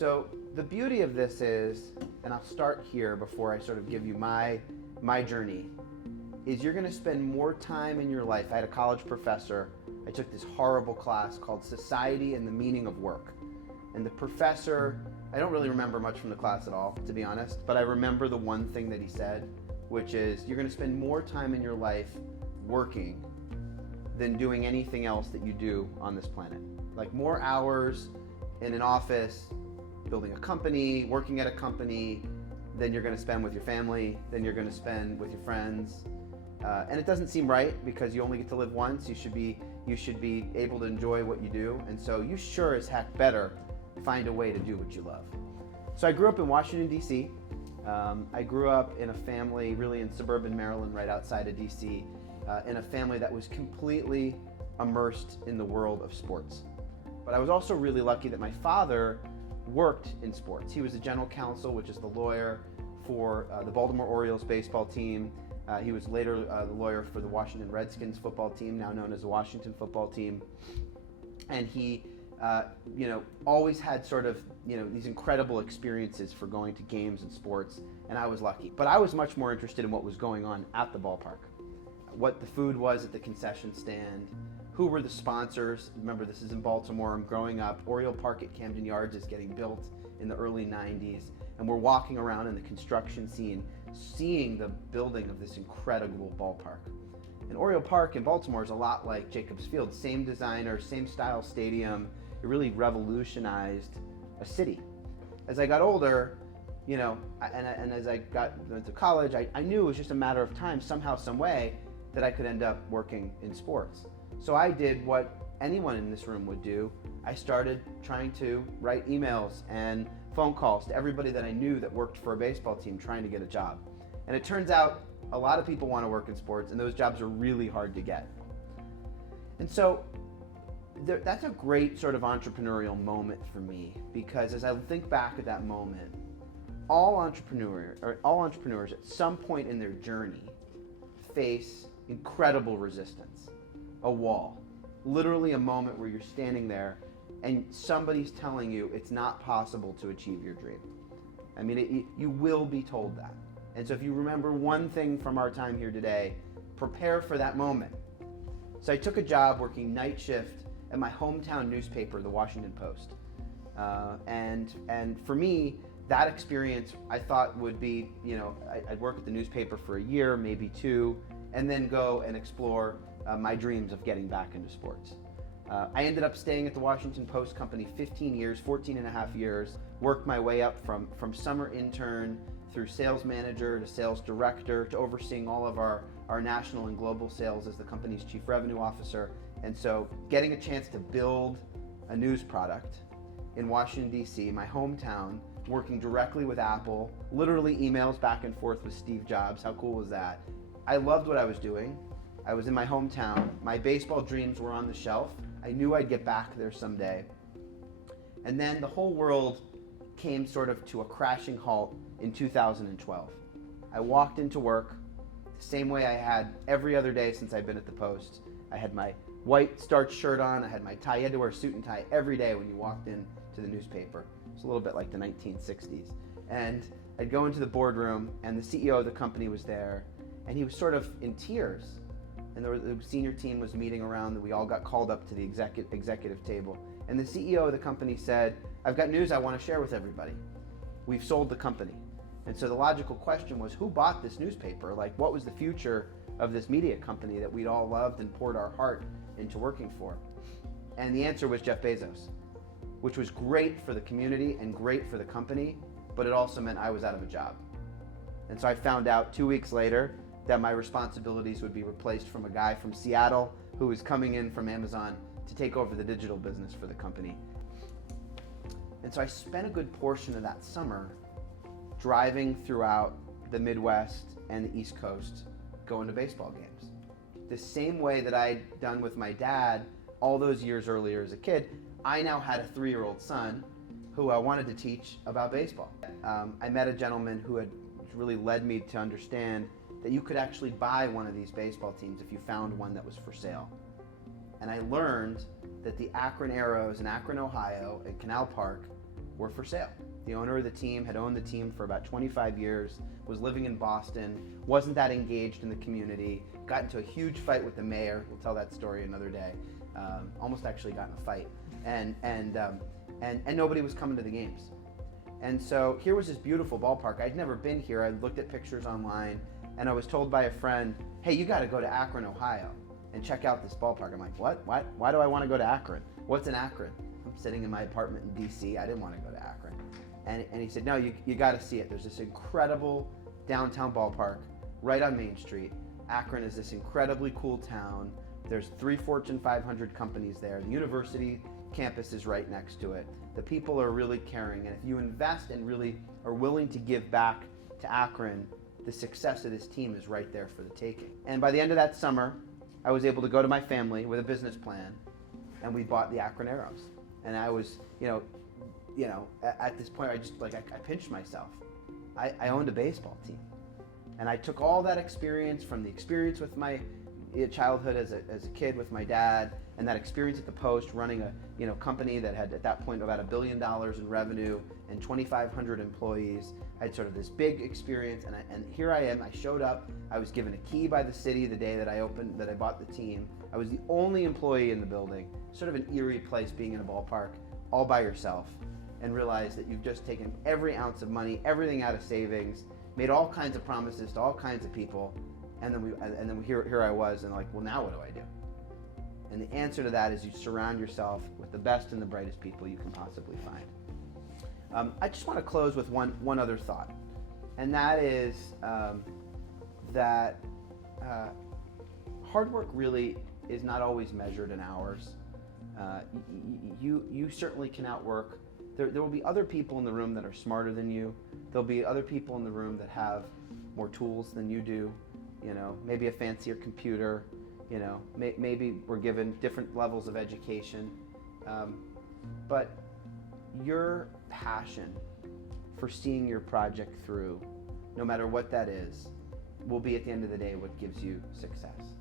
So the beauty of this is, and I'll start here before I sort of give you my journey, is you're going to spend more time in your life. I had a college professor. I took this horrible class called Society and the Meaning of Work. And the professor, I don't really remember much from the class at all, to be honest, but I remember the one thing that he said, which is you're going to spend more time in your life working than doing anything else that you do on this planet. Like more hours in an office, building a company, working at a company, than you're going to spend with your family, than you're going to spend with your friends. And it doesn't seem right because you only get to live once. You should be able to enjoy what you do. And so you sure as heck better find a way to do what you love. So I grew up in Washington, D.C. I grew up in a family really in suburban Maryland, right outside of D.C., in a family that was completely immersed in the world of sports. But I was also really lucky that my father worked in sports. He was the general counsel, which is the lawyer for the Baltimore Orioles baseball team. He was later the lawyer for the Washington Redskins football team, now known as the Washington football team. And he, always had sort of, these incredible experiences for going to games and sports, and I was lucky. But I was much more interested in what was going on at the ballpark, what the food was at the concession stand, who were the sponsors. Remember, this is in Baltimore. I'm growing up. Oriole Park at Camden Yards is getting built in the early 90s, and we're walking around in the construction scene, seeing the building of this incredible ballpark. And Oriole Park in Baltimore is a lot like Jacobs Field, same designer, same style stadium. It really revolutionized a city. As I got older, and as I went to college, I knew it was just a matter of time, somehow, some way, that I could end up working in sports. So I did what anyone in this room would do. I started trying to write emails and phone calls to everybody that I knew that worked for a baseball team trying to get a job. And it turns out a lot of people want to work in sports, and those jobs are really hard to get. And so that's a great sort of entrepreneurial moment for me, because as I think back at that moment, all entrepreneurs at some point in their journey face incredible resistance, a wall, literally a moment where you're standing there and somebody's telling you it's not possible to achieve your dream. I mean, you will be told that. And so if you remember one thing from our time here today, prepare for that moment. So I took a job working night shift at my hometown newspaper, the Washington Post. And for me, that experience I thought would be, I'd work at the newspaper for a year, maybe two, and then go and explore my dreams of getting back into sports. I ended up staying at the Washington Post company 15 years, 14 and a half years, worked my way up from summer intern through sales manager to sales director to overseeing all of our national and global sales as the company's chief revenue officer. And so getting a chance to build a news product in Washington, D.C., my hometown, working directly with Apple, literally emails back and forth with Steve Jobs. How cool was that? I loved what I was doing. I was in my hometown. My baseball dreams were on the shelf. I knew I'd get back there someday. And then the whole world came sort of to a crashing halt in 2012. I walked into work the same way I had every other day since I've been at the Post. I had my white starched shirt on. I had my tie. You had to wear a suit and tie every day when you walked in to the newspaper. It's a little bit like the 1960s. And I'd go into the boardroom, and the CEO of the company was there, and he was sort of in tears. And the senior team was meeting around, and we all got called up to the executive table. And the CEO of the company said, "I've got news I want to share with everybody. We've sold the company." And so the logical question was, who bought this newspaper? Like, what was the future of this media company that we'd all loved and poured our heart into working for? And the answer was Jeff Bezos, which was great for the community and great for the company, but it also meant I was out of a job. And so I found out 2 weeks later that my responsibilities would be replaced from a guy from Seattle who was coming in from Amazon to take over the digital business for the company. And so I spent a good portion of that summer driving throughout the Midwest and the East Coast, going to baseball games. The same way that I'd done with my dad all those years earlier as a kid, I now had a 3-year-old son who I wanted to teach about baseball. I met a gentleman who had really led me to understand that you could actually buy one of these baseball teams if you found one that was for sale. And I learned that the Akron Arrows in Akron, Ohio, at Canal Park were for sale. The owner of the team had owned the team for about 25 years, was living in Boston, wasn't that engaged in the community, got into a huge fight with the mayor. We'll tell that story another day. Almost actually got in a fight, and nobody was coming to the games. And so here was this beautiful ballpark. I'd never been here. I looked at pictures online, and I was told by a friend, hey, you got to go to Akron, Ohio, and check out this ballpark. I'm like, what? Why do I want to go to Akron? What's in Akron? I'm sitting in my apartment in DC. I didn't want to go to Akron. And he said, no, you got to see it. There's this incredible downtown ballpark right on Main Street. Akron is this incredibly cool town. There's 3 Fortune 500 companies there. The university campus is right next to it. The people are really caring, and if you invest and really are willing to give back to Akron, the success of this team is right there for the taking. And by the end of that summer, I was able to go to my family with a business plan, and we bought the Akron Aeros. And I was, at this point, I pinched myself. I owned a baseball team, and I took all that experience from the experience with my childhood as a kid with my dad, and that experience at the Post running a company that had at that point about $1 billion in revenue and 2,500 employees. I had sort of this big experience, and here I am. I showed up. I was given a key by the city the day that I bought the team. I was the only employee in the building. Sort of an eerie place being in a ballpark all by yourself, and realized that you've just taken every ounce of money, everything out of savings, made all kinds of promises to all kinds of people, and then here I was, and like, well, now what do I do? And the answer to that is you surround yourself with the best and the brightest people you can possibly find. I just want to close with one other thought, and that is that hard work really is not always measured in hours. You certainly can outwork. There will be other people in the room that are smarter than you. There'll be other people in the room that have more tools than you do. Maybe a fancier computer. Maybe we're given different levels of education. But your passion for seeing your project through, no matter what that is, will be at the end of the day what gives you success.